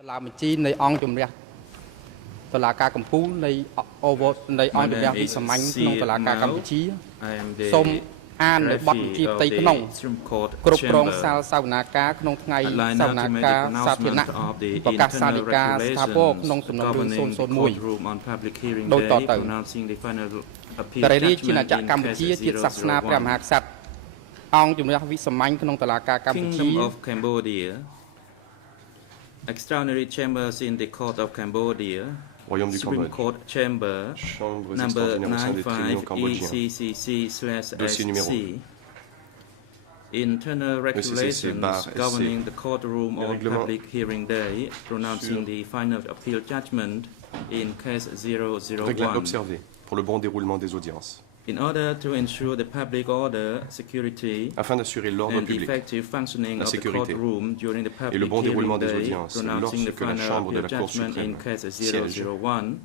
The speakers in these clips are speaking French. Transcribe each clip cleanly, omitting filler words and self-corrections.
ตลาดบัญชีในองค์จุ่มเรียกตลาดการกัมพูในโอเวอร์ในองค์จุ่มเรียกวิสมัยนงตลาดการกัมพูชีส้มอ่านในบัตรจีบไตขนมกรุบกรองซาลสาวนาการขนมไงสาวนาการสาธินะประกาศสาธิกาสถาปกขนมสำนักดูโซนมวยโดยต่อเติมแต่ในนี้ที่น่าจะกัมพูชีจิตศาสนาพระมหากษัตริย์องค์จุ่มเรียกวิสมัยขนมตลาดการกัมพูชี Extraordinary chambers in the Court of Cambodia, Royaume du Supreme Cambodge. Court Chamber, Chambres number extraordinaires au sein des tribunaux 95 cambodgiens. Dossier numéro ECCC/SC. Internal regulations /SC. governing the courtroom on Règlement public hearing day, pronouncing sur the final appeal judgment in case Règles à 001. observer pour le bon déroulement des audiences. In order to ensure the public order, security, Afin d'assurer l'ordre and the public effective functioning la of the sécurité courtroom during the et public le bon hearing déroulement des day, audiences pronouncing the lorsque la final Chambre de appeal la Cour judgment in suprême case siège, 001,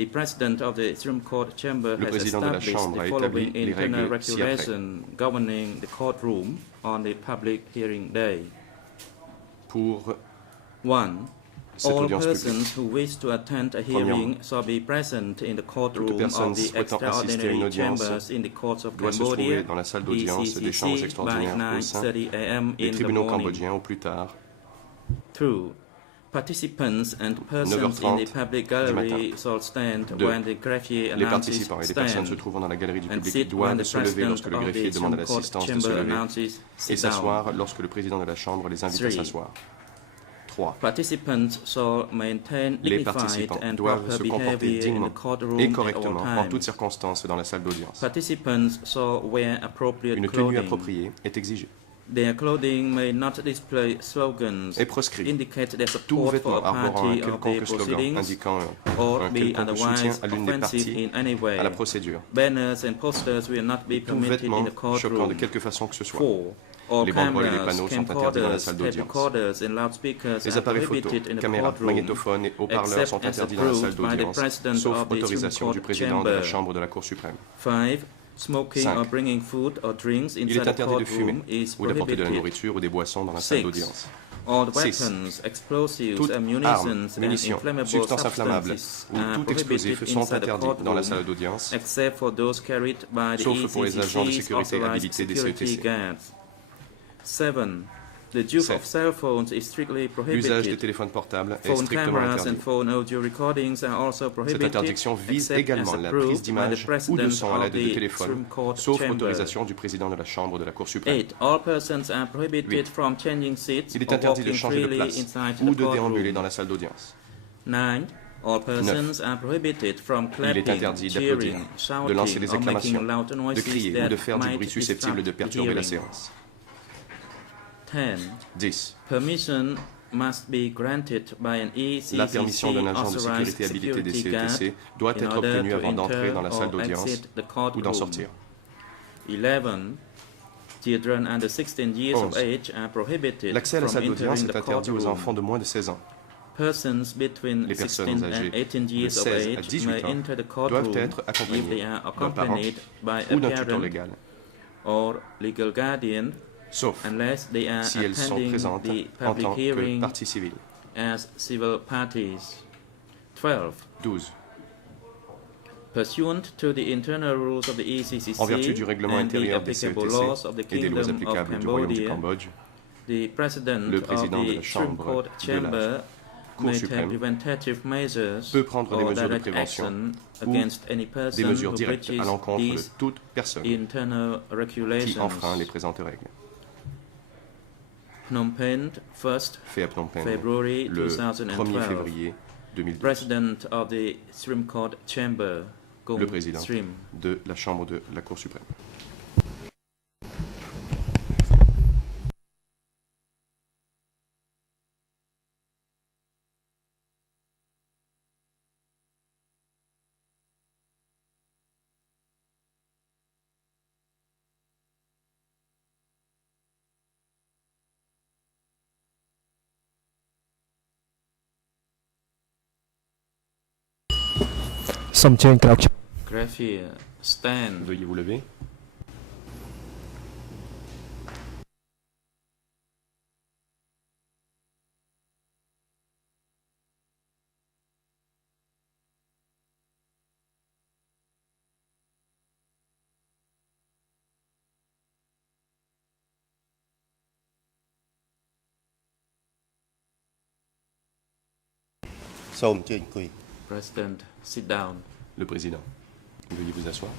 the President of the Supreme Court Chamber le has président de la established Chambre a the établi following les internal règles ci-après. regulations governing the courtroom on the public hearing day. Pour 1. cette All audience publique, persons who wish to attend a hearing shall be present in the courtroom toute personne of the souhaitant assister à une extraordinary audience chambers in the courts of doit se trouver Cambodia, dans la salle d'audience des chambres ECCC, by extraordinaires au sein 9:30 a.m. des in the tribunaux morning. cambodgiens au plus tard 2. Participants and persons in 9h30 the public du gallery matin. shall stand 2. when the greffier Les announces participants et les personnes se stand trouvant dans la galerie du and public sit when doivent the se lever President lorsque le of greffier the demande à Supreme Court l'assistance de se Chamber lever announces et sit down. s'asseoir lorsque le président de la Chambre les invite à 3. s'asseoir. 3. Participants shall maintain Les dignified participants and doivent proper se comporter behavior in dignement the courtroom et at all correctement en toutes times. circonstances dans la salle d'audience. Participants shall wear appropriate Une tenue clothing. appropriée est exigée. Their clothing may not display slogans Est proscrit indicate their tout support for vêtement a arborant un party of the quelconque slogan proceedings indiquant or un be quelconque soutien otherwise à l'une des offensive parties in any way. à la procédure. Banners and posters will not be Tout permitted in vêtement the choquant de courtroom. quelque façon que ce soit. 4. All Les banderoles et les cameras, panneaux sont interdits dans la camcorders, salle tape d'audience. recorders and loudspeakers Les are appareils photo, prohibited in the caméras, courtroom, magnétophones et haut-parleurs except sont as interdits dans la salle approved by the d'audience, President sauf of the Supreme autorisation du Court président de la Chamber. Chambre de la Cour suprême. 5. Smoking 5. or bringing food or drinks Il est inside the interdit de fumer courtroom is ou d'apporter de la prohibited. nourriture ou des boissons dans la salle 6. d'audience. All 6. weapons, explosives, Toutes ammunitions, armes, and munitions, inflammable substances inflammables substances ou are tout prohibited explosif sont inside the interdits dans la courtroom, salle d'audience, except for those carried by the sauf pour les agents de ECCC's sécurité authorized habilités des security CETC. guards. 7. The use 7. of cell phones is strictly L'usage des prohibited. téléphones portables est Phone strictement cameras and interdit. phone audio recordings are also Cette prohibited, interdiction vise except également as la approved prise by the d'images ou de President son à of l'aide de the téléphone, Supreme Court sauf Chamber. autorisation du président de la Chambre de la Cour suprême. 8. All persons are prohibited 8. from changing seats Il est or interdit de walking changer de freely place inside ou the de déambuler courtroom. dans la salle d'audience. 9. All persons are prohibited from Il est clapping, interdit d'applaudir, cheering, de lancer des shouting, or making acclamations, loud de noises crier ou that de faire du might bruit susceptible de disrupt the perturber la hearing. séance. 10. 10. Permission must be granted by an La permission ECCC d'un agent de authorized sécurité habilité des security guard CETC doit in être order obtenue to avant d'entrer dans la enter salle or d'audience exit the ou d'en courtroom. sortir. 11. Children under 16 years of 11. age are prohibited L'accès à la from salle d'audience entering est the interdit aux courtroom. enfants de moins de 16 ans. Persons between Les 16 personnes and âgées 18 de years of 16 à age 18 may ans enter the doivent courtroom être if they accompagnés are d'un parent accompanied by a ou d'un tuteur parent légal, or legal guardian sauf unless they are si elles sont attending présentes the en public tant que hearing partie civile. as civil parties. 12. 12. Pursuant to the internal rules of the ECCC En vertu du règlement and the intérieur des applicable CETC laws of the et des lois Kingdom of applicables du Royaume du Cambodia, Cambodge, the President le of président de the la Supreme Chambre Court de la Chamber Cour may take suprême preventative measures peut prendre des or mesures de direct prévention action ou against any des person mesures who directes à breaches l'encontre de these toute personne internal qui regulations. enfreint les présentes règles. Phnom Penh, 1st Fait à Phnom Penh February le 1er 2012. février 2012. President of the Supreme Court Chamber, Gong Le président Srim. de la Chambre de la Cour suprême. Greffier, stand. Veuillez vous lever. President, sit down. Le président, veuillez vous asseoir.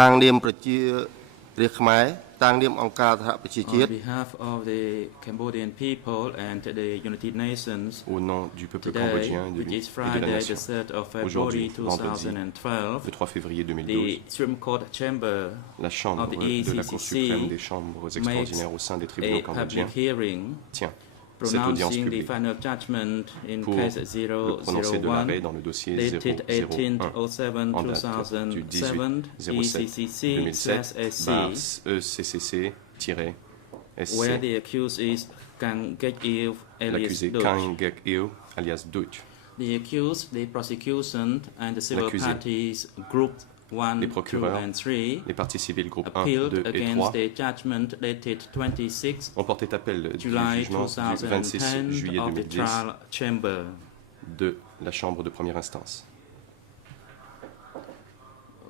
On behalf of the Cambodian people and the United Nations, Au nom du peuple today, cambodgien which is et de la Friday, the nation, 3rd of February aujourd'hui, vendredi, 2012, le 3 février the 2012, Supreme Court Chamber la Chambre of the de la Cour ECCC suprême des chambres extraordinaires au sein des tribunaux a cambodgiens public hearing tient cette audience pronouncing the publique final judgment in pour case le prononcer de l'arrêt 001 dans le dossier dated 001 18/07/2007 en date du 18/07/2007 ECCC/SC where the accused is Kang Gek-il alias l'accusé Duch. Kang Gek-il alias Duch. The accused, the prosecution and the civil L'accusé, parties grouped 1, les 2 procureurs, and 3 les parties civiles groupes 1, appealed 2 et against 3 the judgment dated 26 ont porté appel du July jugement du 26 2010 juillet of the 2010 trial chamber. de la Chambre de première instance,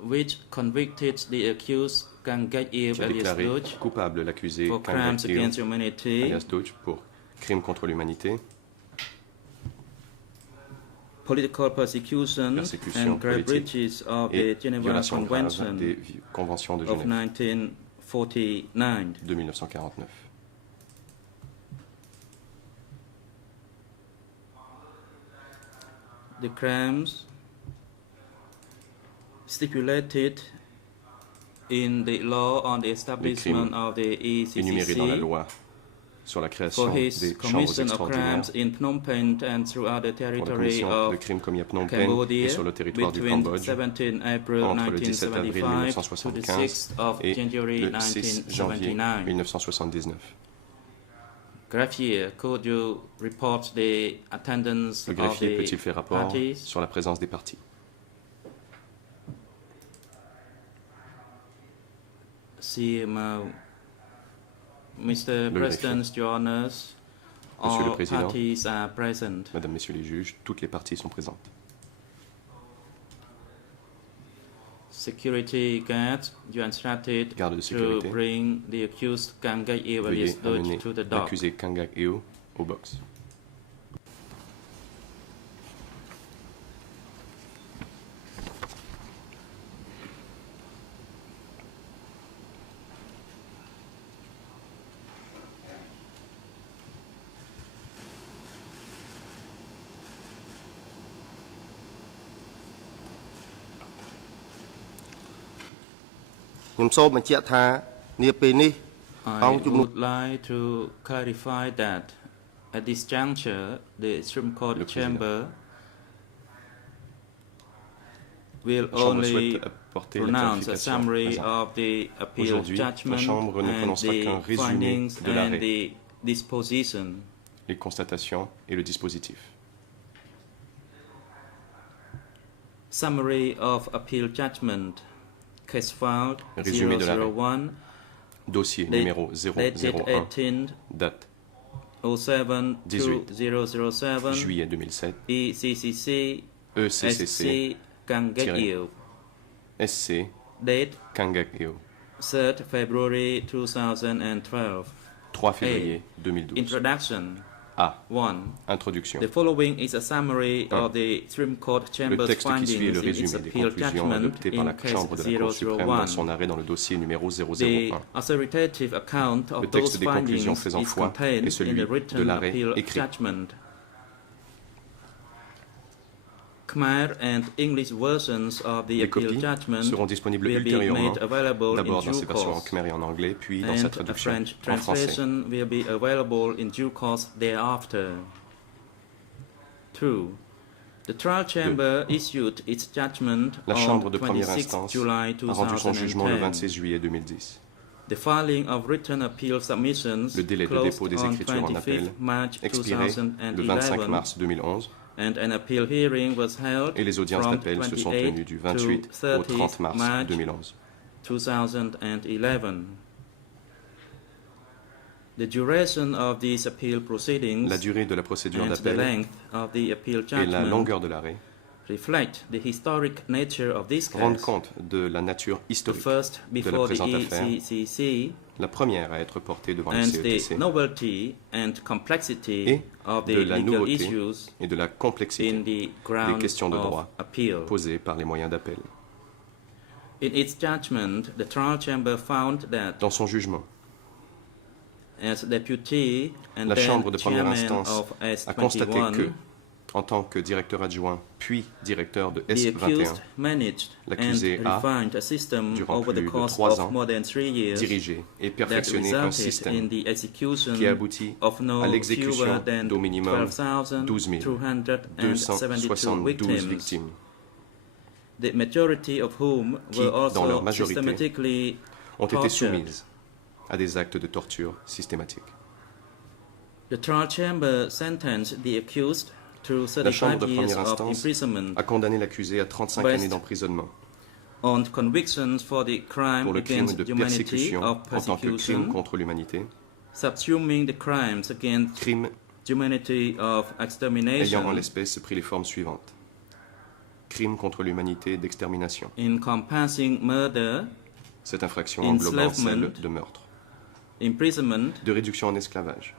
which convicted the accused Kang Gek-il qui a alias déclaré Duch coupable l'accusé for Kang crimes Gek-il against humanity, alias Duch pour crimes contre l'humanité, political persecution persécution and grave politique breaches of et the Geneva violation grave Convention des conventions de of Genève 1949. de 1949. The crimes stipulated in the law on the establishment of the Énuméré dans la ECCC loi sur la création for his des chambres commission of extraordinaires crimes in Phnom Penh and throughout the pour la territory commission de of crimes commis à Phnom Penh et Cambodia sur le territoire du between Cambodge 17 April entre le 17 avril 1975 to the 6th 1975 of et January le 6 janvier 1979. 1979. Greffier, could you report the attendance Le of greffier the peut-il faire rapport parties? sur la présence des parties? CMO. Mr. Le President, Your Honors, Monsieur le all Président, parties are present. Mesdames, Messieurs les juges, toutes les parties sont présentes. Security guards, you are instructed Garde de to sécurité, bring the accused Kang Gek-il alias veuillez Duch amener to the dock. l'accusé Kang Gek-il au box. I would like to clarify that at this juncture, the Supreme Court Le chamber will La Chambre only souhaite apporter la pronounce a clarification summary présente. of the appeal Aujourd'hui, la judgment Chambre ne and prononcera the qu'un résumé findings de and l'arrêt, the disposition. les constatations et le dispositif. Summary of appeal judgment. Case filed Résumé de l'arrêt. 001 Dossier date- numéro dated 001, 18 date 07 18 2007 juillet 2007, ECCC ECCC, SC Kang Gek-il. SC, Date Kang Gek-il, 3rd February 2012. 3 février 2012. Introduction. A. 1. Introduction. The following is a summary of the Supreme Court Le Chamber's texte qui suit est findings le in its résumé des appeal conclusions judgment adoptées par in la case Chambre de la Cour suprême dans son 001. arrêt dans le dossier numéro The 001. authoritative account Le of texte those des conclusions findings faisant is foi contained est celui in the de written l'arrêt appeal écrit. judgment. Khmer and English versions of the Les appeal copies judgment seront disponibles will be ultérieurement, made available d'abord in dans due ses versions en course, khmer et en anglais, puis dans sa and a traduction French en français. translation will be available in due course thereafter. 2. The trial chamber issued its judgment La on Chambre de première 26 instance July a rendu son jugement le 2010. 26 juillet 2010. The filing of written appeal submissions Le délai de closed dépôt des on écritures en appel 25 March expiré le 25 2011, mars 2011 And an appeal hearing was held et les audiences from d'appel se sont 28 tenues du 28 to au 30 30 mars March 2011. 2011. The duration of these appeal proceedings La durée de la procédure and the d'appel length of the appeal et la judgment longueur de l'arrêt reflect the historic nature of this rendent case. compte de la nature The historique first de la before the présente affaire, ECCC la première à être portée devant le and the CETC novelty and complexity et of the de la legal nouveauté issues et de la in complexité the des grounds questions de of droit appeal. posées par les moyens d'appel. In its judgment, the trial chamber found that Dans son jugement, as deputy and la then Chambre de première chairman instance of a constaté S21, que, en tant que directeur adjoint puis directeur de the S21, accused managed and l'accusé a, refined a system durant over the plus de course 3 of ans, more than 3 years dirigé et that perfectionné un resulted in système the execution qui aboutit of no à fewer l'exécution than d'au minimum 12,272 12,272 victims, victimes, the majority of whom qui, were dans leur also majorité, systematically ont été tortured. soumises à des actes de torture systématiques. The trial chamber sentenced the accused to La Chambre 35 de years première of instance imprisonment a condamné l'accusé à 35 Based années d'emprisonnement on convictions for the crime pour le crime against de humanity persécution of en tant que crime persecution, contre l'humanité, subsuming the crimes against crime humanity of ayant en extermination, l'espèce pris les formes suivantes. Crime contre l'humanité d'extermination. encompassing murder, Cette infraction englobant celle enslavement, de meurtre, imprisonment, de réduction en esclavage,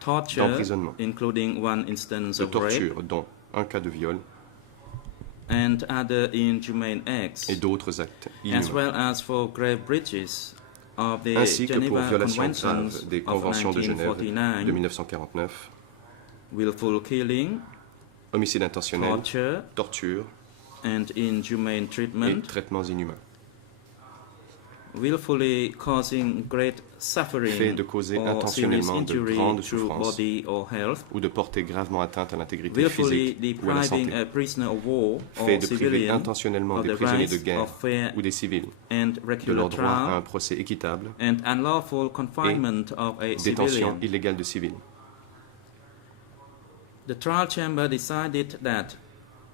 torture, d'emprisonnement, including one instance de of rape, torture, dont un cas de viol, and other inhumane acts, et d'autres actes as inhumains, well as for grave breaches of the ainsi que pour Geneva violation Conventions grave des of conventions de Genève de 1949, 1949, willful killing, homicide intentionnel, torture, torture and inhumane et treatment, traitements inhumains. willfully causing great Fait suffering de causer or serious intentionnellement de injury grandes to souffrances body or health, ou de porter gravement atteinte à l'intégrité willfully physique ou à la depriving santé. a prisoner of war Fait or de priver civilian intentionnellement of des the prisonniers de rights guerre of fair ou des civils and de regular leur droit à un trial, procès équitable, and unlawful confinement of a détention civilian. illégale de civils. The trial chamber decided that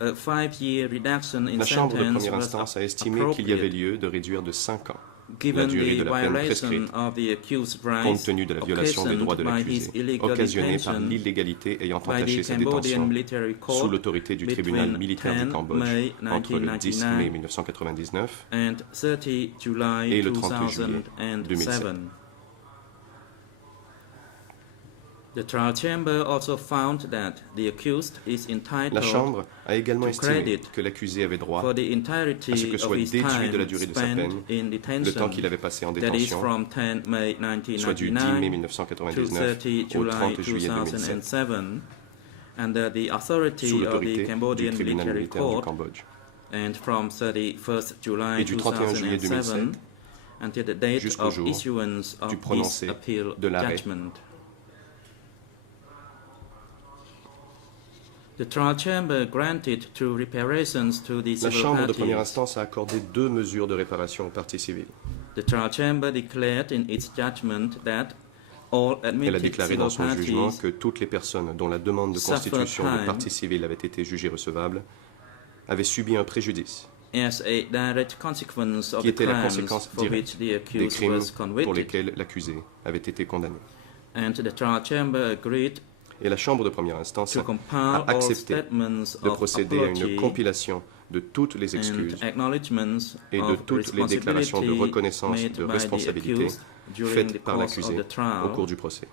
a 5-year reduction in La Chambre de sentence première was instance a estimé qu'il y avait appropriate lieu de réduire de 5 ans la given durée the de la peine violation prescrite, of the accused's compte rights tenu de la violation des droits de occasioned by his l'accusé, illegal occasionnée par detention l'illégalité ayant by the entaché sa Cambodian détention military sous court l'autorité du between tribunal militaire 10 du Cambodge May entre le 10 mai 1999 1999 and 30 July et le 30 juillet 2007. 2007. The trial chamber also found that the accused is La entitled Chambre a également to estimé credit que l'accusé avait droit for the à ce entirety que of soit his déduit de la time durée de sa spent peine in le temps detention, qu'il avait passé en that is détention, from 10 May soit du 10 mai 1999 to 1999 30 au July 30 juillet 2007, 2007, under the sous authority of the l'autorité du Cambodian tribunal military militaire du court, Cambodge. and from 31st July Et du 31 juillet 2007 2007 until the date jusqu'au of jour issuance du of prononcé this appeal de l'arrêt. judgment. The trial chamber granted two reparations to the La civil Chambre de première parties. instance a accordé 2 mesures de réparation aux parties civiles. The trial chamber declared in its judgment that all Elle a admitted déclaré civil dans son jugement parties que toutes les personnes dont la demande de constitution de Suffered partie civile avait été jugée recevable avaient subi un préjudice as a direct consequence of qui the était la crimes conséquence for which directe the des accused crimes was pour convicted. lesquels l'accusé avait été condamné. And the trial chamber agreed Et la Chambre de première instance to a compile all accepté statements de of procéder à une apology compilation de toutes les excuses and acknowledgements et de of toutes les déclarations de responsibility reconnaissance made de by the responsabilité accused during the faites par course of l'accusé the trial, au cours du procès.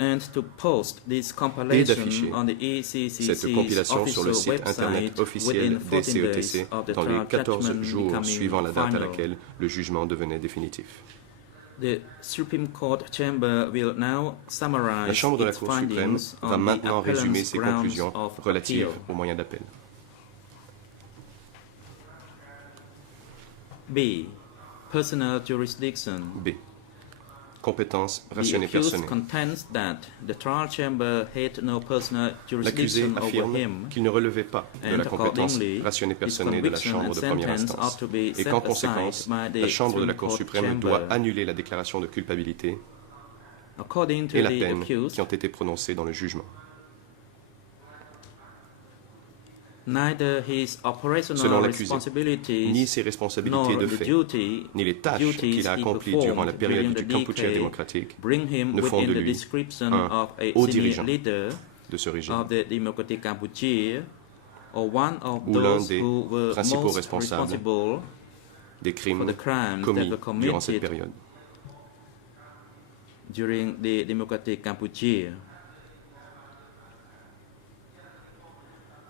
and to post this Et compilation d'afficher on the ECCC's cette compilation sur le official site internet website officiel within des 14 days CETC of the dans les trial 14 judgment jours becoming suivant la date à final. laquelle le jugement devenait définitif. The Supreme Court chamber will now summarize La Chambre de la its Cour suprême findings va on maintenant the résumer appellant's ses grounds conclusions of relatives appeal. aux moyens d'appel. B. Personal jurisdiction. B. Compétences The rationnelles accused personnelles. contends that the trial chamber had no personal L'accusé jurisdiction over affirme him, qu'il ne relevait pas de and la compétence accordingly, rationnelle his personnelle de la conviction Chambre and de première sentence instance ought to be et set qu'en aside conséquence, by the la Chambre de la Supreme Cour Court suprême chamber. doit annuler la déclaration de culpabilité According to et la the peine accused, qui ont été prononcées dans le jugement. neither his Selon operational l'accusé, ni responsibilities ses responsabilités nor de the fait, duty, ni les tâches duties qu'il a he accomplies durant la performed période during du the Kampuchea decade démocratique bring him ne font within de the lui description un of a haut senior dirigeant leader de ce régime, of the Democratic Kampuchea, or one of ou l'un those des who were principaux most responsables responsible des for crimes the crimes that commis were durant cette committed période. during the Democratic Kampuchea.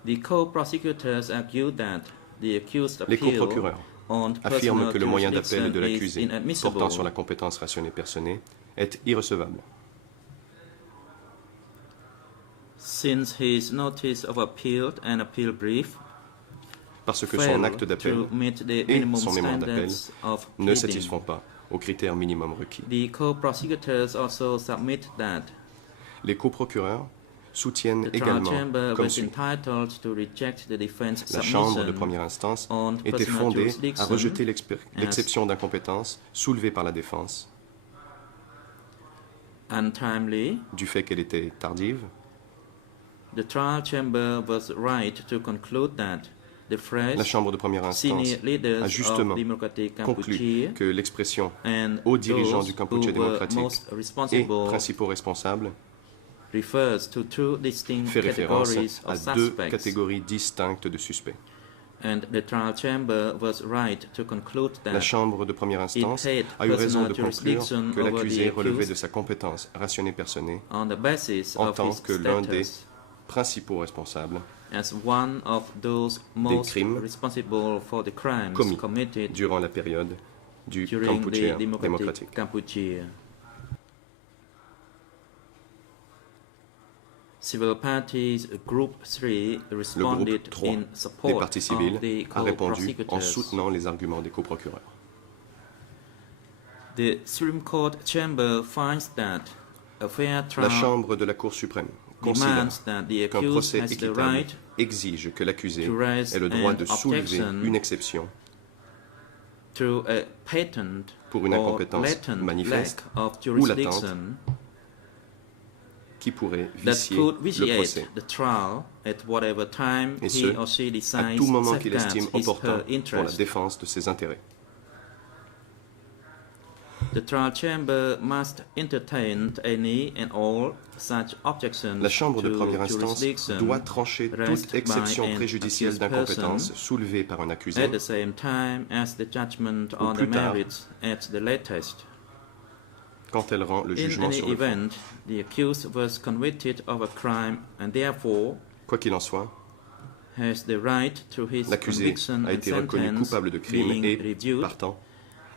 The co-prosecutors argued that the accused Les appeal coprocureurs on affirment personal que le moyen d'appel de jurisdiction is l'accusé inadmissible, portant sur la compétence rationnée personnée est irrecevable. since his notice of appeal and appeal brief Parce que son failed acte d'appel to meet the et minimum son mémoire d'appel standards of ne pleading. satisfont pas aux critères minimums requis. The co-prosecutors also submit that Les coprocureurs soutiennent the trial également, chamber comme was suit, entitled to reject the defense la Chambre de submission première instance on était personal fondée à jurisdiction rejeter l'exception d'incompétence soulevée par la défense untimely. du fait qu'elle était tardive. The trial chamber was right to conclude that the La phrase Chambre de première instance senior leaders a justement of Democratic conclu Kampuchea que l'expression and aux dirigeants those du Kampuchea who were démocratique most et responsible principaux responsables refers to two distinct fait référence categories à of deux suspects, catégories distinctes de suspects. and the trial chamber was right to conclude La that Chambre de première instance it a eu had raison de personal conclure jurisdiction que over l'accusé the relevait accused de sa compétence rationnée personnée on the basis en of tant his que l'un des status principaux responsables as one of those most crimes responsible for the crimes commis committed durant la période du during Kampuchea the Democratic démocratique. Kampuchea. Civil parties Group 3 Le responded groupe 3 in des support parties of civiles the a répondu en co-prosecutors. soutenant les arguments des coprocureurs. The Supreme Court chamber finds that a fair La trial Chambre de la Cour suprême considère demands that the qu'un accused procès has the équitable right exige que l'accusé to raise ait le droit an de soulever objection une exception to a patent pour une or incompétence latent manifeste lack of ou latente jurisdiction qui pourrait that vicier could le vitiate procès, the trial at whatever time et he ce, or she à decides tout moment qu'il safeguards estime his opportun her pour la interest. défense de ses intérêts. The trial chamber must entertain any and all such objections La Chambre de to première instance jurisdiction doit trancher raised toute exception by an préjudicielle accused d'incompétence person soulevée par un accusé at the same time as the judgment ou on the plus tard, merits at the latest. quand elle rend le In jugement any sur le fond. event, the accused was convicted of a crime and therefore Quoi qu'il en soit, has the right to his l'accusé conviction a and été reconnu sentence coupable de crime being et, reviewed partant,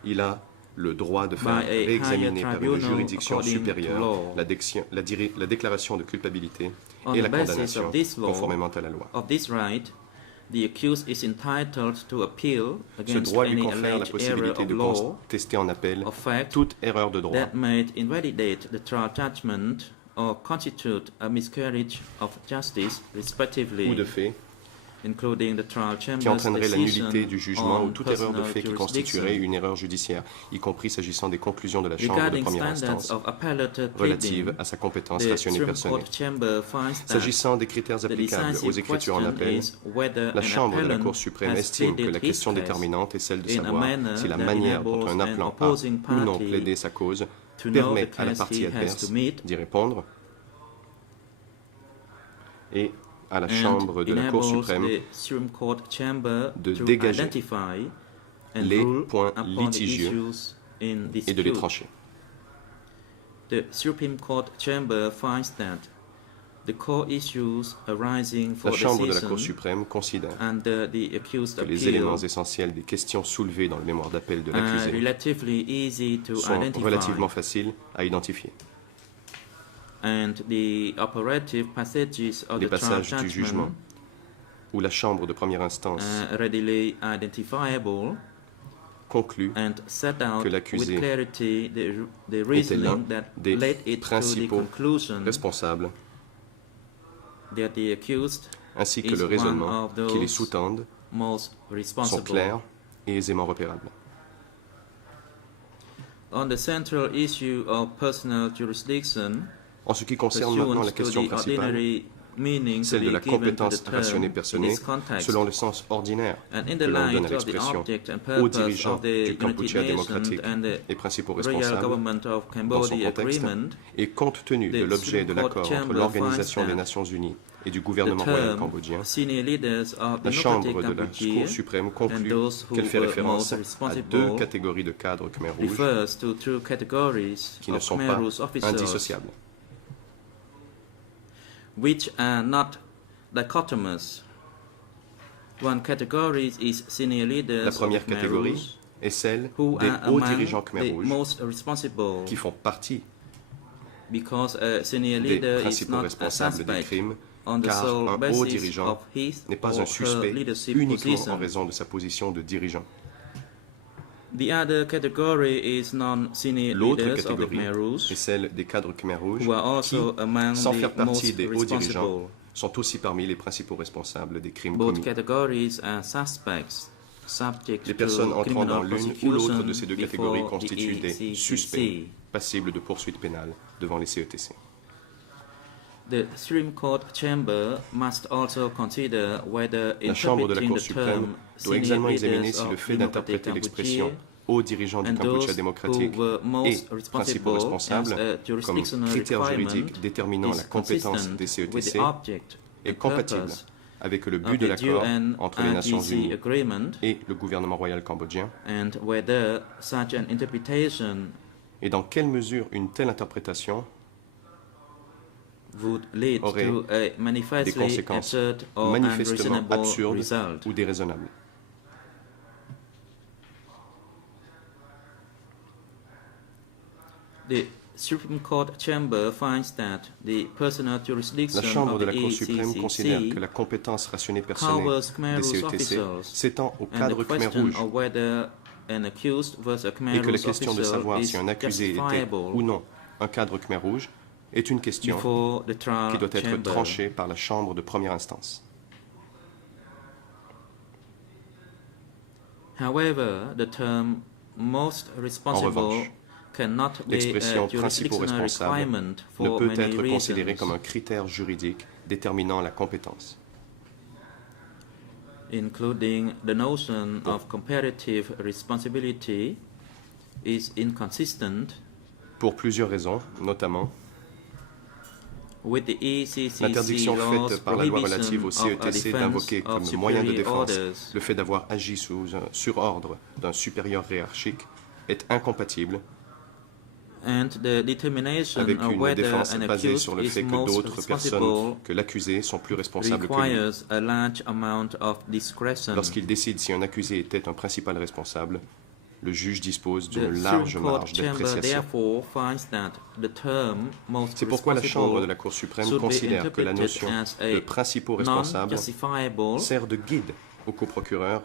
il a le droit de faire by a réexaminer higher par une tribunal juridiction according to supérieure law. la déclaration de culpabilité On et the la basis condamnation of this law, conformément à la loi. of this right, the accused is entitled to appeal Ce against droit lui any confère la alleged error possibilité of de law contester en appel or fact toute erreur de droit that might invalidate the trial judgment or constitute a miscarriage of justice, respectively, ou de fait including the trial qui chamber's entraînerait la decision nullité du jugement on ou toute erreur de personal fait qui constituerait jurisdiction. une erreur judiciaire, y compris s'agissant des conclusions de la Chambre de Regarding première standards instance of appellate relatives pleading, à sa compétence the rationnée Supreme personnelle. Court chamber finds that S'agissant des critères the applicables aux decisive écritures en question appel, is whether la an Chambre de la appellant Cour suprême has estime que pleaded la his question case déterminante est celle de in a savoir manner si la that manière dont enables un an appelant a opposing ou non party plaidé sa cause to know permet the à la case partie he has adverse to meet d'y répondre et à la and Chambre de la Cour enables suprême the Supreme Court chamber de to dégager identify and les rule points upon the litigieux issues in et de les dispute. trancher. The Supreme Court chamber finds that the core issues arising for La Chambre de la decision Cour suprême considère under the accused que les appeal éléments essentiels des questions soulevées dans le mémoire d'appel de are l'accusé relatively easy to sont identify, relativement faciles à identifier. and the operative passages of Les the trial passages du jugement judgment où la Chambre de première instance are readily identifiable conclut and set out que l'accusé with clarity the était l'un reasoning that des led it to the principaux conclusion responsables that the accused ainsi que is le one raisonnement of those qui les sous-tendent most sont responsible. clairs et aisément repérables. On the central issue of personal jurisdiction, En ce qui concerne maintenant la question principale, celle de la compétence rationnée personnée, selon le sens ordinaire que l'on donne à l'expression aux dirigeants du Kampuchea démocratique et principaux responsables dans son contexte, et compte tenu de l'objet de l'accord entre l'Organisation des Nations Unies et du gouvernement royal cambodgien, la Chambre de la Cour suprême conclut qu'elle fait référence à deux catégories de cadres Khmer rouges qui ne sont pas indissociables. Which are not dichotomous. One category is senior leaders La première catégorie est celle des hauts dirigeants Khmer rouges qui font partie des principaux responsables des crimes, car un haut dirigeant n'est pas un suspect uniquement en raison de sa position de dirigeant. L'autre catégorie est celle des cadres Khmer rouges qui, sans faire partie des hauts dirigeants, sont aussi parmi les principaux responsables des crimes commis. Les personnes entrant dans l'une ou l'autre de ces deux catégories constituent des suspects passibles de poursuites pénales devant les CETC. La Chambre de la Cour suprême doit également examiner si le fait d'interpréter l'expression aux dirigeants du Kampuchea démocratique et principaux responsables comme critère juridique déterminant la compétence des CETC est compatible avec le but de l'accord entre les Nations Unies et le gouvernement royal cambodgien, et dans quelle mesure une telle interprétation aurait des conséquences manifestement absurdes ou déraisonnables. La Chambre de la Cour suprême considère que la compétence rationnée personnelle des CETC s'étend au cadre Khmer rouge et que la question de savoir si un accusé était ou non un cadre Khmer rouge est une question qui doit être tranchée par la Chambre de première instance. En revanche, l'expression principaux responsables ne peut être considérée comme un critère juridique déterminant la compétence. Including the notion of comparative responsibility is inconsistent pour plusieurs raisons, notamment l'interdiction faite par la loi relative au CETC d'invoquer comme moyen de défense le fait d'avoir agi sur ordre d'un supérieur hiérarchique est incompatible avec une défense basée sur le fait que d'autres personnes que l'accusé sont plus responsables que lui. Lorsqu'il décide si un accusé était un principal responsable, le juge dispose d'une large marge d'appréciation. C'est pourquoi la Chambre de la Cour suprême considère que la notion de principaux responsables sert de guide au coprocureur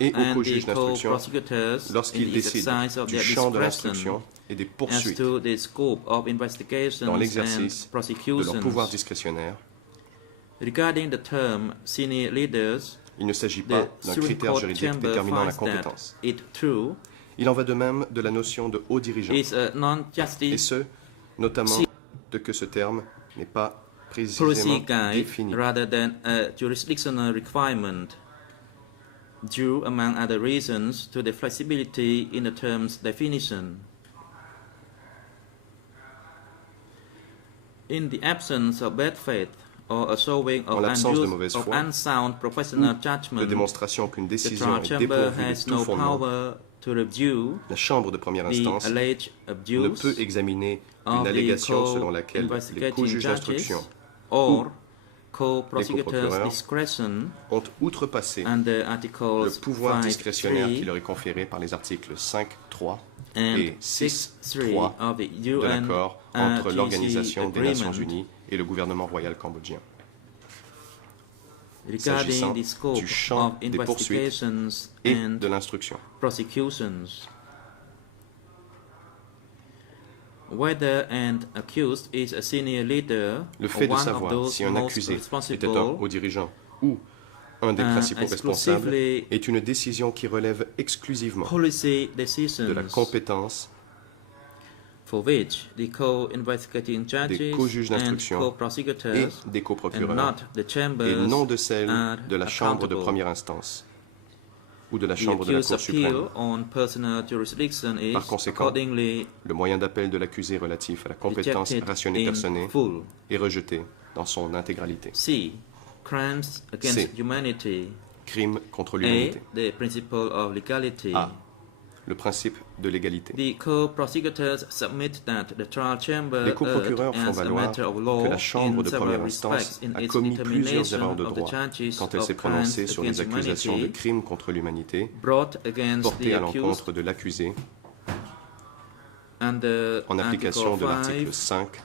et aux co-juges d'instruction lorsqu'ils décident du champ de l'instruction et des poursuites dans l'exercice de leur pouvoir discrétionnaire. Il ne s'agit pas d'un critère juridique déterminant la compétence. Il en va de même de la notion de haut dirigeant, et ce, notamment de que ce terme n'est pas précisément défini. Due, among other reasons, to the flexibility in the term's definition. In the absence of bad faith or a showing of unsound professional judgment, de démonstration qu'une décision est dépourvue de tout fondement, la Chambre de première instance ne peut examiner une allégation selon laquelle les co-juges d'instruction ou les coprocureurs ont outrepassé le pouvoir discrétionnaire qui leur est conféré par les articles 5.3 et 6.3 de l'accord entre l'Organisation des Nations Unies et le gouvernement royal cambodgien. S'agissant du champ des poursuites et de l'instruction. whether an accused is a senior leader Le fait de or one of savoir those si un most accusé était un responsible haut dirigeant ou un des principaux responsables est une décision qui relève exclusivement policy de decisions la compétence for which the co-investigating des judges co-juges and d'instruction et co-prosecutors des and coprocureurs not the et chambers non de celle are de la Chambre de accountable. première instance ou de la The Chambre de la accused's Cour suprême. appeal on personal jurisdiction is Par conséquent, accordingly le moyen d'appel de l'accusé relatif à la compétence rejected rationnée in personnée full. est rejeté dans son intégralité. C. Crimes against C. humanity. Crime contre A. l'humanité. The principle of legality. A. Le principe de l'égalité. The co-prosecutors submit that the trial chamber Les coprocureurs font as a valoir matter of law que la Chambre in de several première instance respects in a its commis plusieurs determination erreurs de of the droit charges quand elle of s'est prononcée crimes sur les against accusations de humanity crimes contre l'humanité brought against portées the à accused l'encontre de l'accusé under en application de Article l'article 5 5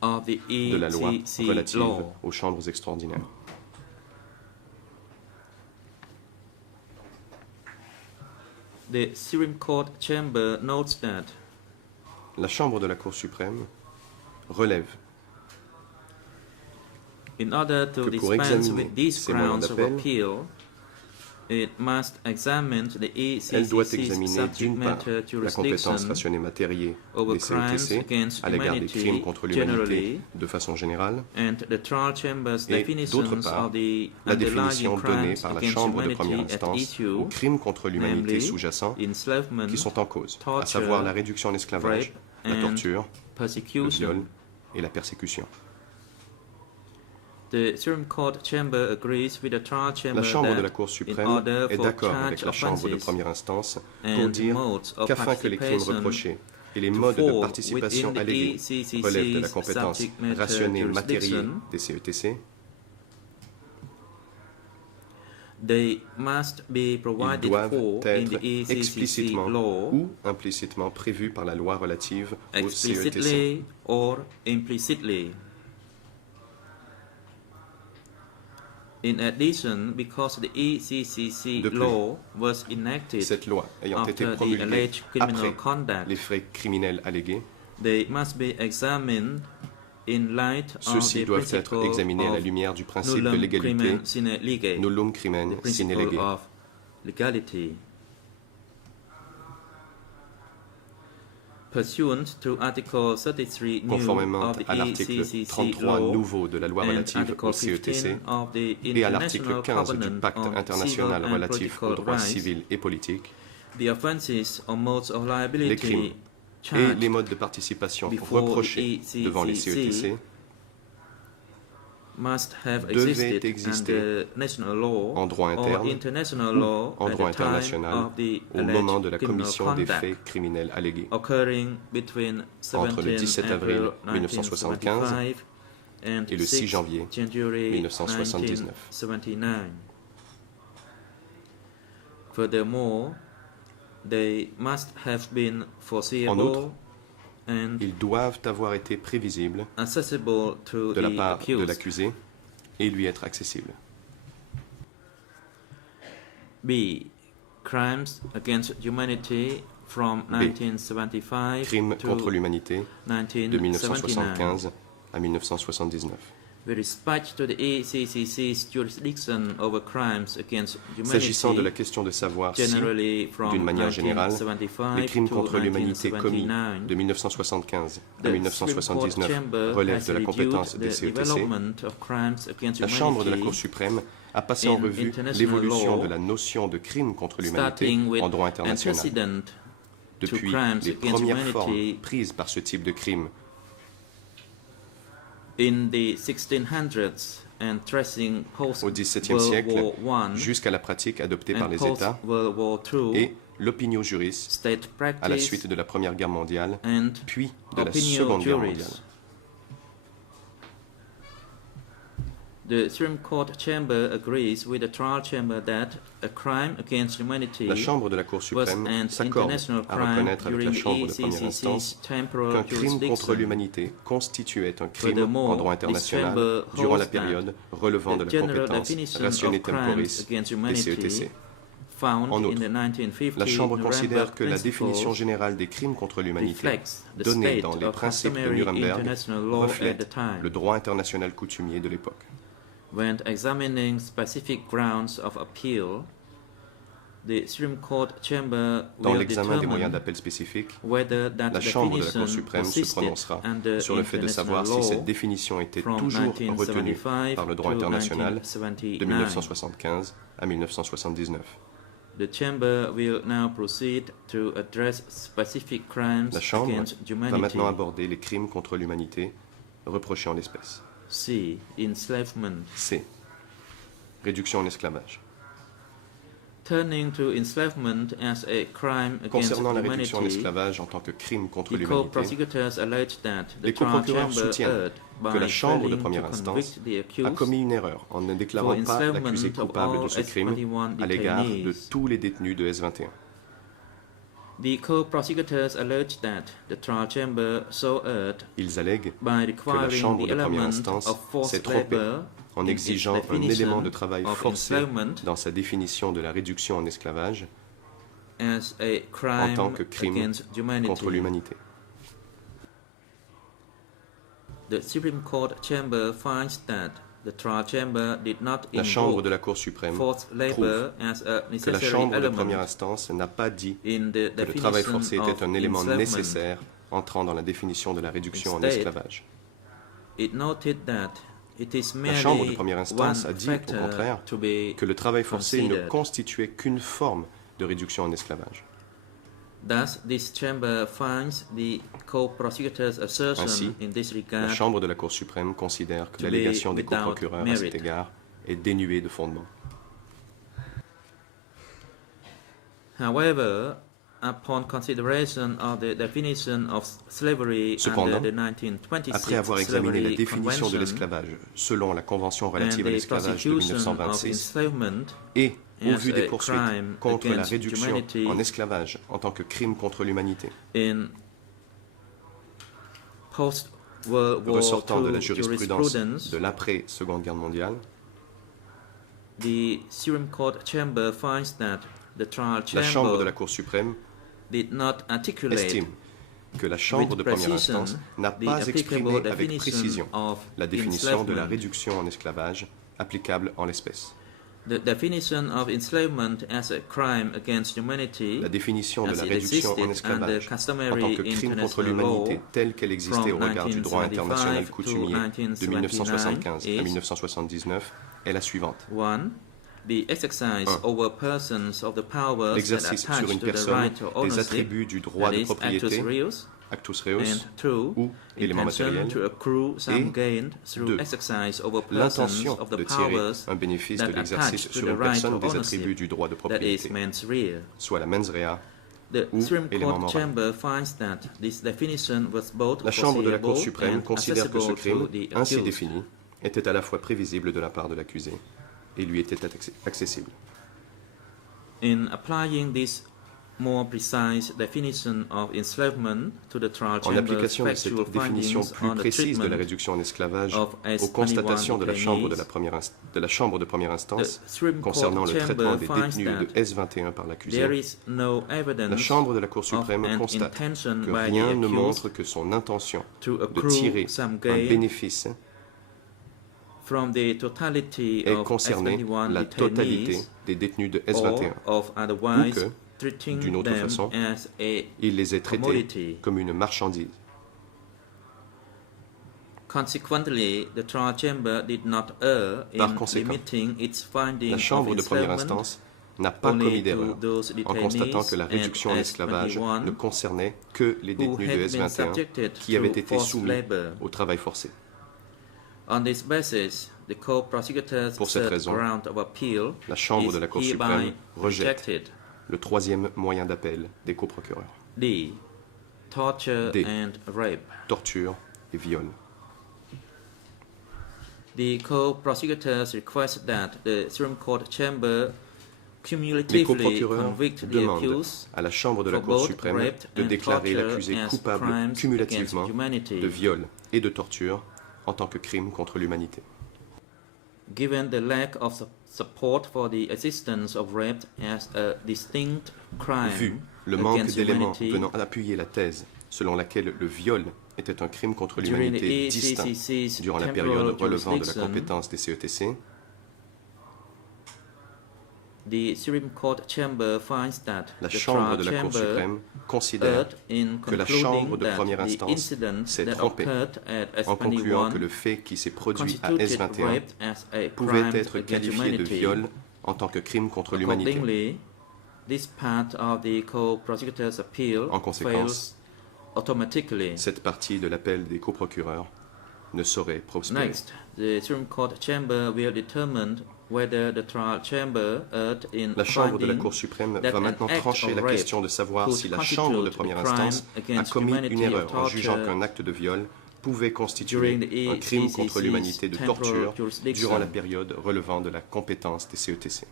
of the de la loi ECC relative law. aux chambres extraordinaires. The Supreme Court chamber notes that La Chambre de la Cour suprême relève in order to que pour dispense examiner with these ces moyens grounds of d'appel, appeal, it must examine the elle doit ECC's examiner subject d'une part matter la compétence jurisdiction rationnée matérielle over des crimes CETC against à l'égard des humanity crimes contre l'humanité generally de façon générale and the trial chamber's et definitions d'autre part of the la définition underlying donnée crimes par la against Chambre de humanity première at instance issue, aux crimes contre l'humanité namely sous-jacents enslavement, qui sont en cause, à torture, savoir la réduction en esclavage, rape la and torture, le persecution. viol et la persécution. The Supreme Court chamber agrees with the trial chamber La Chambre de that la Cour in suprême order est for d'accord charged avec la Chambre de offences première instance pour and dire modes of qu'afin que les crimes participation reprochés et les to modes de fall participation within the allégués ECCC's relèvent de la compétence subject matter rationnée matérielle jurisdiction, des CETC, they must be ils provided doivent for in être the ECCC explicitement law, ou implicitement prévus par la loi relative au CETC. explicitly or implicitly. In addition, because the ECCC De plus, law was enacted Cette loi ayant été after the promulguée alleged criminal après conduct, les faits criminels allégués, they must be examined in light of ceux-ci the doivent être principle examinés à la of lumière du principe de nullum l'égalité, crimen sine lege, nullum crimen the sine principle lege, of legality. Pursuant to Article 33 new conformément of the à l'article ECCC 33 law nouveau de la loi and relative Article au CETC 15 of the et à l'article International 15 du Covenant pacte on international Civil and relatif aux Political droits Rights, civils et politiques, the offenses or modes of les liability crimes et charged les modes de participation before reprochés ECCC devant les CETC must have devaient existed exister under national law en droit or interne international ou law en at droit the time international of the au moment de la alleged criminal commission des conduct faits criminels allégués occurring between entre le 17 avril 17 1975 and et le 6 janvier January 1979. 1979. Furthermore, they must have been En foreseeable outre, and ils doivent avoir été prévisibles accessible to de la the part de accused. l'accusé et lui être accessibles. B. Crimes against humanity from 1975 Crimes to contre l'humanité de 1979. 1975 à 1979. With respect to the ECCC's jurisdiction over crimes against S'agissant de la humanity, question de savoir si, generally from d'une manière générale, 1975 les crimes to contre l'humanité commis 1979, de 1975 à the 1979 Supreme Court chamber relèvent has de la compétence reviewed des the CETC, development of crimes against la Chambre de la humanity, Cour suprême a passé en in revue international l'évolution law, de la notion de crime contre l'humanité starting with en droit international. antecedent to Depuis crimes les against premières humanity formes prises par ce type de crime in the 1600s and tracing au XVIIe post-World siècle War I jusqu'à la pratique adoptée par and les États post-World War II, et l'opinion juris state à la practice suite de la Première Guerre mondiale and puis de la opinion Seconde Guerre juris. mondiale. The Supreme Court chamber agrees with the trial chamber that a crime against humanity La Chambre de la Cour was suprême an s'accorde international à crime reconnaître avec during la the Chambre de première ECCC's instance temporal qu'un crime contre jurisdiction. l'humanité constituait un crime Furthermore, en droit this international chamber durant la holds période relevant that de the la general compétence definition rationnée of crimes temporis against des humanity CETC. En outre, la Chambre considère que la définition générale des crimes contre l'humanité donnée dans les principes de Nuremberg reflète le droit international coutumier de l'époque. When examining specific grounds of appeal, the Supreme Court Chamber Dans will l'examen des moyens determine d'appel spécifiques, whether that la Chambre de la Cour definition suprême se persisted prononcera under sur le fait de savoir si international cette law définition était from toujours retenue 1975 par le droit to international 1979. de 1975 à 1979. The Chamber will now proceed to address specific crimes La Chambre against va humanity. maintenant aborder les crimes contre l'humanité reprochés en l'espèce. C. Enslavement. C. Réduction en esclavage. Turning to enslavement as a crime against Concernant la réduction en humanity, esclavage en tant que crime contre the l'humanité, co-prosecutors allege that the les trial coprocureurs chamber soutiennent erred que by la Chambre de failing première to instance convict the a accused commis une erreur en ne déclarant for pas enslavement l'accusé of coupable de ce all crime S21 à l'égard de detainees. tous les détenus de S21. The co-prosecutors allege that the trial chamber so erred Ils allèguent by que la Chambre requiring the de première element instance of s'est forced trompée labor en in its exigeant un definition élément de travail of forcé enslavement dans sa définition de la réduction en esclavage as a en crime tant que crime against humanity. contre l'humanité. The Supreme Court chamber finds that the trial chamber did not La Chambre de invoke la Cour suprême forced trouve labor as a que la necessary Chambre de element première instance n'a pas dit in the que le travail definition forcé of était un élément enslavement. nécessaire entrant dans la définition de la réduction en Instead, esclavage. It noted that it is La Chambre de merely première instance one a dit, au factor contraire, to be que le travail forcé ne considered. constituait qu'une forme de réduction en esclavage. Thus, this chamber finds the co-prosecutor's assertion Ainsi, in this La regard Chambre de la Cour suprême considère que to l'allégation be des without coprocureurs à merit. cet égard est dénuée de fondement. However, upon consideration of the definition of slavery Cependant, under the 1926 après avoir examiné la Slavery définition de Convention l'esclavage selon la Convention and relative à the l'esclavage de prosecution of 1926 enslavement et au as vu des a poursuites crime contre la against réduction humanity en esclavage en tant que crime contre l'humanité, in post-World War ressortant de la II jurisprudence de l'après-Seconde Guerre mondiale, the Supreme Court chamber finds that the trial la Chambre de la chamber Cour suprême did not articulate estime que la Chambre de première precision instance n'a the pas applicable exprimé avec definition précision of la définition de la enslavement. réduction en esclavage applicable en l'espèce. The definition of enslavement as a crime against humanity, La définition de as la it réduction en existed esclavage under en tant customary que crime contre international l'humanité law telle qu'elle existait au from regard du droit international 1955 coutumier de 1975 à is 1979 est la suivante. 1. The exercise 1. over persons of the powers that L'exercice sur attach une to the personne right to des ownership, attributs du droit that de is, propriété, actus reus, actus reus, and 2. ou élément Intention matériel, to accrue some et gain through 2. exercise over persons L'intention of the de tirer powers un bénéfice de that l'exercice attach to sur the une right personne to des ownership, attributs du droit de that is propriété, mens rea. soit la mens rea. The ou Supreme élément Court moral. chamber finds that this definition was both La Chambre de la Cour foreseeable suprême and considère que ce accessible crime, to the ainsi accused. défini, était à la fois prévisible de la part de l'accusé et lui était accessible. In applying this more precise definition of enslavement to the trial En chamber's application de factual cette définition findings plus on the précise de la treatment réduction en esclavage of aux constatations de la Chambre de detainees, la Chambre de première the instance Supreme concernant Court le traitement chamber des finds détenus de that S21 par l'accusé, there is no la evidence Chambre de la Cour of suprême an constate intention que by rien the ne accused montre que son intention to de accrue tirer some un gain bénéfice from the totality ait of concerné S21 la totalité detainees des détenus de or S21, of ou otherwise que, treating d'une autre them façon, as a il les ait traités commodity. comme une marchandise. Consequently, the trial chamber did not err Par in conséquent, limiting its finding La Chambre of de première enslavement instance n'a pas only commis to d'erreur those en constatant que la detainees réduction en and esclavage S21 ne concernait que les who détenus de had been S21 subjected qui avaient to été forced soumis labor. au travail forcé. On this basis, the co-prosecutor's Pour cette third raison, ground of appeal La Chambre is de la Cour hereby suprême rejette rejected. le troisième moyen d'appel des coprocureurs, D. Torture D. and rape. torture et viol. The co-prosecutors request that the Supreme Court chamber Les cumulatively coprocureurs convict the demandent accused à la Chambre de la for Cour both suprême rape de and déclarer torture l'accusé as coupable crimes cumulativement against humanity. de viol et de torture en tant que crime contre l'humanité. Given the lack of support for the existence of rape as a distinct crime Vu le manque against d'éléments humanity venant appuyer la thèse selon laquelle le viol était un crime contre during the l'humanité distinct ECCC's durant la temporal période relevant de la jurisdiction, compétence des CETC, the Supreme Court Chamber finds that la the Chambre trial de la Cour chamber suprême considère erred in que la Chambre concluding de that première the instance incident s'est that trompée occurred at en concluant que S21 le fait qui s'est produit à constituted S21 rape as a pouvait crime être against qualifié de humanity. viol en tant que crime contre l'humanité. Accordingly, this part of the co-prosecutor's appeal En conséquence, fails automatically. cette partie de l'appel des coprocureurs ne saurait prospérer. Next, the Supreme Court Chamber will determine whether the trial chamber erred in La Chambre de la finding Cour suprême that va an maintenant act trancher of la rape question de savoir could si la Chambre de constitute première a crime instance a against commis humanity une erreur of en jugeant torture qu'un acte de viol pouvait constituer during the un crime contre ECCC's l'humanité de temporal torture jurisdiction. durant la période relevant de la compétence des CETC.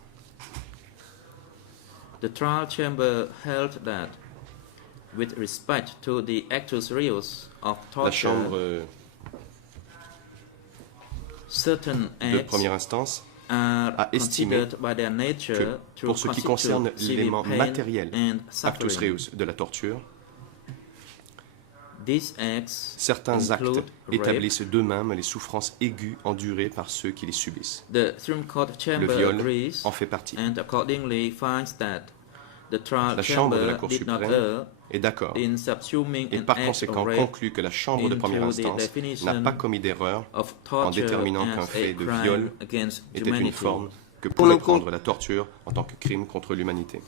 The trial chamber held that, with respect to the actus reus of La torture, Chambre certain de acts première instance are a estimé considered by their nature que to pour ce qui constitute concerne severe l'élément pain matériel, and actus suffering. reus de la torture, These acts certains actes include rape. établissent d'eux-mêmes les souffrances aiguës endurées par ceux qui les subissent. The Supreme Court Le Chamber viol agrees en fait partie. and accordingly finds that the trial La Chambre de la chamber Cour did not suprême err est d'accord in subsuming et an par act conséquent of rape conclut que la Chambre de première into the instance definition n'a pas commis d'erreur of en torture déterminant qu'un as fait a de crime viol against était une humanity. forme que pouvait prendre la torture en tant que crime contre l'humanité.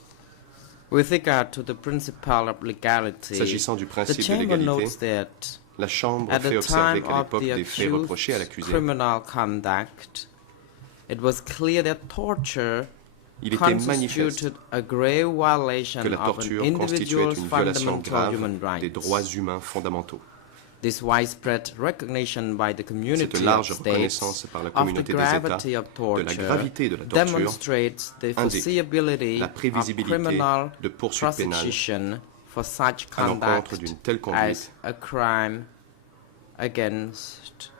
With regard to the principle of legality, S'agissant du the principe de chamber l'égalité, notes that la Chambre at fait the observer time qu'à of l'époque the des faits reprochés à accused's l'accusé, criminal conduct, it was clear that torture il était manifeste constituted a grave violation que la of an torture constituait individual's une violation fundamental human grave des rights. droits humains fondamentaux. This widespread recognition by the Cette community of large states reconnaissance par la of the communauté des États gravity of de la torture gravité de la torture demonstrates the indique foreseeability la of prévisibilité criminal de poursuites pénales prosecution for such à l'encontre conduct d'une telle as conduite a crime against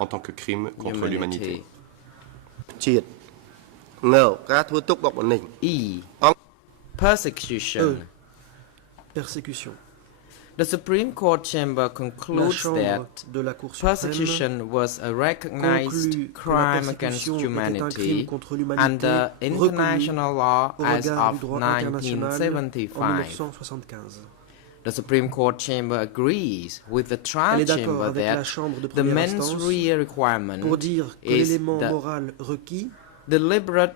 en tant que crime contre l'humanité. humanity. ជាតិនៅការធ្វើទុកបុកម្នេញ E. Persecution. Persécution. The Supreme Court chamber La concludes Chambre that de la Cour suprême persecution was a recognized conclut que la crime against persécution était un crime humanity contre l'humanité under international law au as regard of du droit international en 1975. 1975. The Supreme Court chamber agrees with the trial Elle est d'accord chamber avec la that Chambre de the première mens instance rea requirement pour dire que is l'élément the moral requis deliberate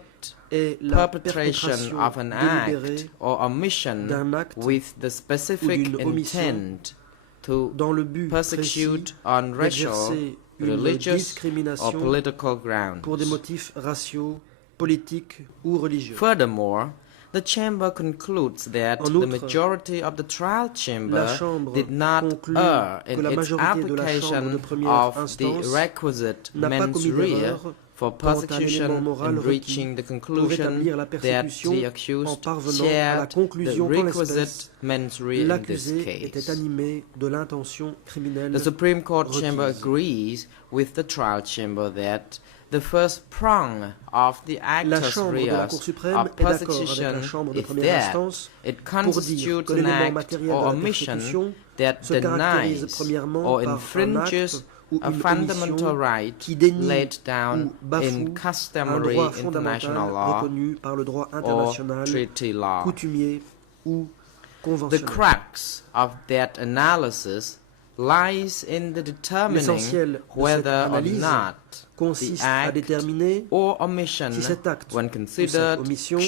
est la perpetration perpétration of an act délibérée or omission d'un acte with the specific d'une omission intent to dans le but persecute précis on racial, d'exercer une religious, or discrimination political grounds. pour des motifs raciaux, politiques ou religieux. Furthermore, the chamber concludes that En the outre, majority of the trial chamber la Chambre did not conclut err que in la its majorité de la Chambre de application première of the instance requisite n'a pas mens commis rea d'erreur for quant à l'élément persecution moral in requis reaching the pour conclusion établir la that persécution the en accused parvenant à la shared the conclusion qu'en requisite l'espèce, mens rea in this l'accusé était case. animé de l'intention criminelle The Supreme Court requise. chamber agrees with the trial chamber that the first prong of the La actus Chambre de la Cour reus suprême of est d'accord avec persecution la Chambre de is première that instance it pour dire constitutes que an l'élément act matériel or de la omission persécution that se caractérise denies premièrement or par un infringes acte ou a une fundamental omission right qui dénie laid down ou bafoue in un customary droit international fondamental law reconnu par le droit or international, treaty law. coutumier ou The conventionnel. crux of that analysis lies in the determining L'essentiel de cette whether or analyse not the consiste à act déterminer or omission, si cet acte when ou cette considered omission,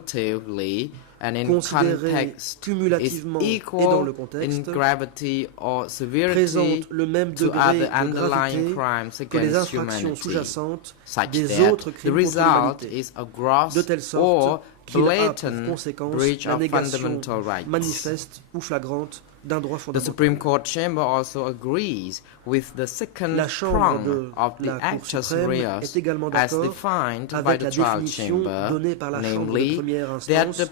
cumulatively and in considéré context, is cumulativement et dans equal le in contexte, gravity or severity présente le même to degré other de underlying gravité crimes que les against infractions humanity, sous-jacentes such des that autres the crimes contre result l'humanité, is a gross de telle or sorte qu'il a pour blatant conséquence breach la of négation fundamental rights. manifeste ou flagrante d'un droit The fondamental. Supreme Court chamber also agrees with the second La Chambre de prong of the la Cour actus suprême reus est également as d'accord defined by avec the la trial définition chamber, donnée par la Chambre de namely première that instance the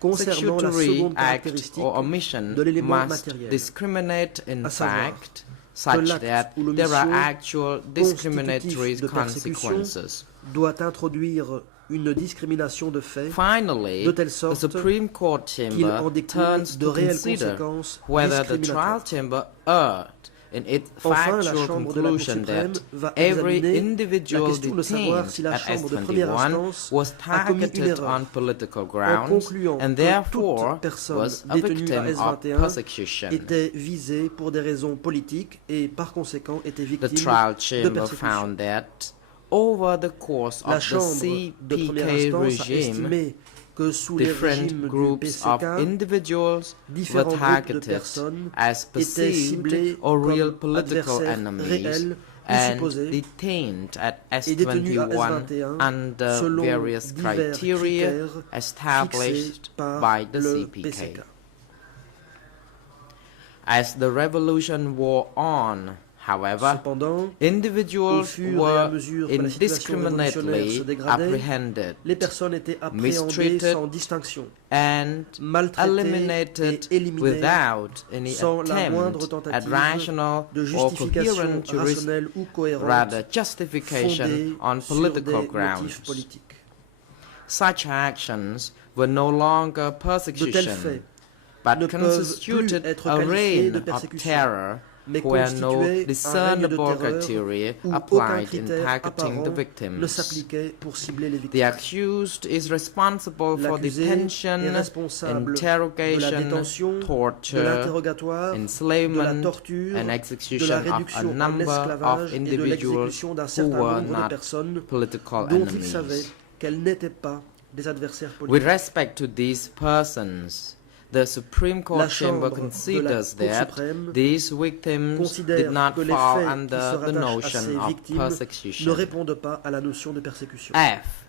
concernant la persecutory seconde act caractéristique or omission de l'élément must matériel, discriminate in à savoir fact such l'acte that ou there are l'omission actual discriminatory constitutif de persécution consequences. doit introduire une discrimination de fait Finally, de telle the sorte Supreme Court qu'il en chamber découle turns de to réelles consider conséquences whether the trial discriminatoires. chamber erred in its Enfin, la factual Chambre de la Cour conclusion suprême that va every examiner la individual question de savoir detained si la at Chambre de première S21 instance was a commis une targeted erreur on political en grounds concluant and que therefore toute personne was a détenue victim à of S21 persecution. était visée pour des raisons politiques et par conséquent était The victime trial de chamber persécution. found that over the course La of the Chambre de première CPK instance a regime, estimé que sous les different régimes du groups of PCK, individuals were différents groupes de targeted personnes as étaient perceived ciblés or real comme political adversaires enemies réels ou and supposés detained at et détenus à S21 S21 under selon various divers criteria critères established fixés par by the le CPK. PCK. As the revolution wore on, however, Cependant, au individuals fur et à were mesure que la situation révolutionnaire se indiscriminately dégradait, apprehended les personnes étaient appréhendées mistreated, sans distinction, and maltraitées eliminated et éliminées without any sans la moindre attempt at tentative rational de or justification coherent rationnelle ou cohérente rather justification fondée on sur political des motifs grounds. politiques. Such actions were no longer De tels persecution, faits but ne peuvent plus constituted être a qualifiés reign de of persécution, terror mais where no constituaient un règne de discernible terreur criteria où aucun applied in critère targeting the apparent ne victims. s'appliquait pour cibler les The victimes. accused is responsible for L'accusé detention, est responsable de la interrogation, détention, de torture, l'interrogatoire, de la torture, torture, and de la execution of a réduction en number of esclavage et de individuals l'exécution d'un who certain were nombre de not personnes political dont il savait enemies. qu'elles n'étaient pas des adversaires With politiques. respect to these persons, the Supreme Court La chamber Chambre de la considers Cour that suprême these victims considère did not que les fall faits qui under se the rattachent à notion ces of victimes ne persecution. répondent pas à la notion de persécution. F.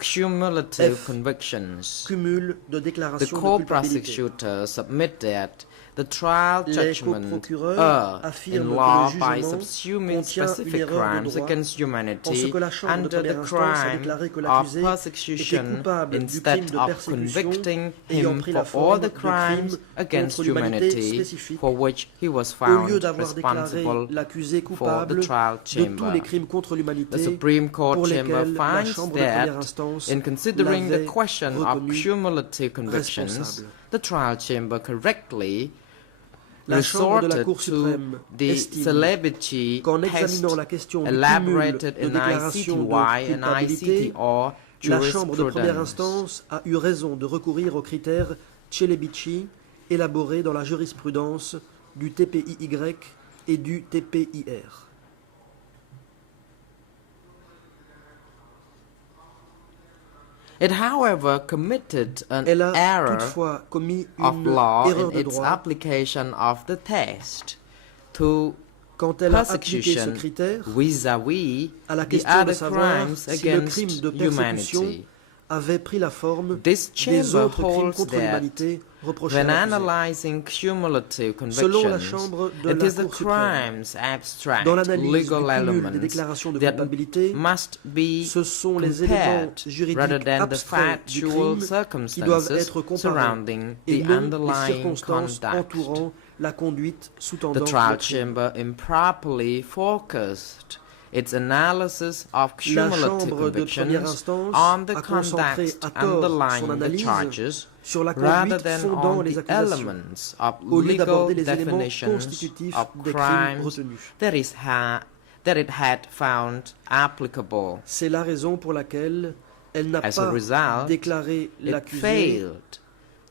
Cumulative F. convictions. Cumul de The déclarations de culpabilité. co-prosecutors submit that the trial Les judgment coprocureurs in affirment law que le by jugement subsuming contient une specific erreur de crimes droit against en ce humanity que la Chambre de under première the instance a crime déclaré que of l'accusé était persecution coupable du crime instead de of persécution convicting ayant him pris la for all forme the de crimes crimes against contre l'humanité humanity spécifiques, for which he was au found lieu d'avoir déclaré responsible l'accusé for the coupable trial de tous les chamber. crimes contre The l'humanité Supreme Court pour chamber lesquels la finds Chambre de première that instance in considering the l'avait question of reconnu cumulative convictions, responsable. the trial chamber correctly La Chambre de la resorted Cour to suprême the estime celebrity qu'en test examinant la question du cumul elaborated de in déclaration de ICTY and culpabilité, ICTR la Chambre de première jurisprudence. instance a eu raison de recourir aux critères Celebici élaborés dans la jurisprudence du TPIY et du TPIR. It, however, committed an Elle a error toutefois commis of une law erreur in de its droit application of the test to quand elle a appliqué ce persecution critère vis-à-vis à la the question de other savoir crimes si le against crime de persécution humanity. avait pris la forme This des chamber autres crimes holds contre that l'humanité reprochés when à l'accusé. analyzing cumulative Selon la convictions, Chambre de it la is the Cour suprême, crime's abstract dans l'analyse du legal cumul des elements déclarations de that culpabilité, must be ce sont les éléments compared juridiques rather than the abstraits du factual crime qui doivent circumstances être comparés surrounding et the non les underlying circonstances conduct. entourant la conduite The sous-tendant trial le crime. chamber improperly focused its analysis of La cumulative Chambre de première convictions instance on the a concentré conduct à tort son underlying the analyse charges sur la rather conduite than fondant on les the accusations, elements of au lieu legal d'aborder les éléments definitions constitutifs of des crimes crimes retenus. that it had found applicable. C'est la raison pour laquelle elle n'a As a pas result, déclaré It l'accusé failed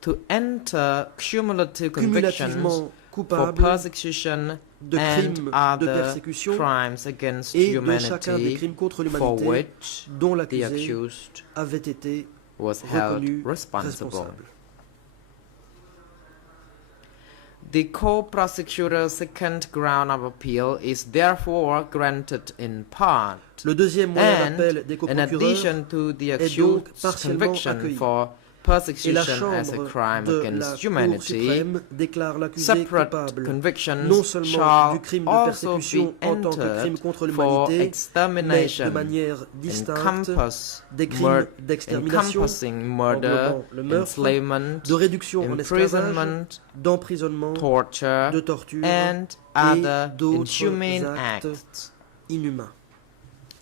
to enter cumulative convictions cumulativement for coupable persecution de and crimes de other persécution crimes against et de chacun des humanity crimes contre for l'humanité which dont the l'accusé accused avait été was held reconnu responsible. responsable. The co-prosecutor's second ground of appeal is therefore granted in part, Le deuxième moyen and d'appel des in coprocureurs addition to the est donc accused's partiellement conviction accueilli. for Et la persecution as a Chambre crime de la against Cour humanity, suprême déclare l'accusé separate coupable convictions non seulement shall du crime de also persécution be en tant que crime entered contre for l'humanité, mais de extermination, manière distincte encompass des crimes d'extermination, encompassing murder, englobant le meurtre, enslavement, de réduction en esclavage, imprisonment, d'emprisonnement, torture, de torture and et other d'autres inhumane actes acts. inhumains.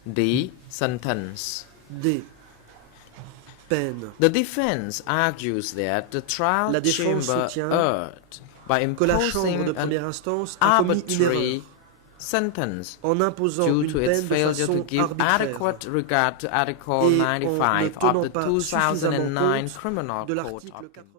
D. Sentence. D. Peine. The defense argues that the trial La défense chamber soutient erred by que la Chambre de imposing première an instance a commis une erreur arbitrary sentence en imposant due une to its peine de failure to façon give arbitraire adequate regard to Article et en ne 95 tenant of the pas suffisamment 2009 compte Criminal de Code l'article of 80.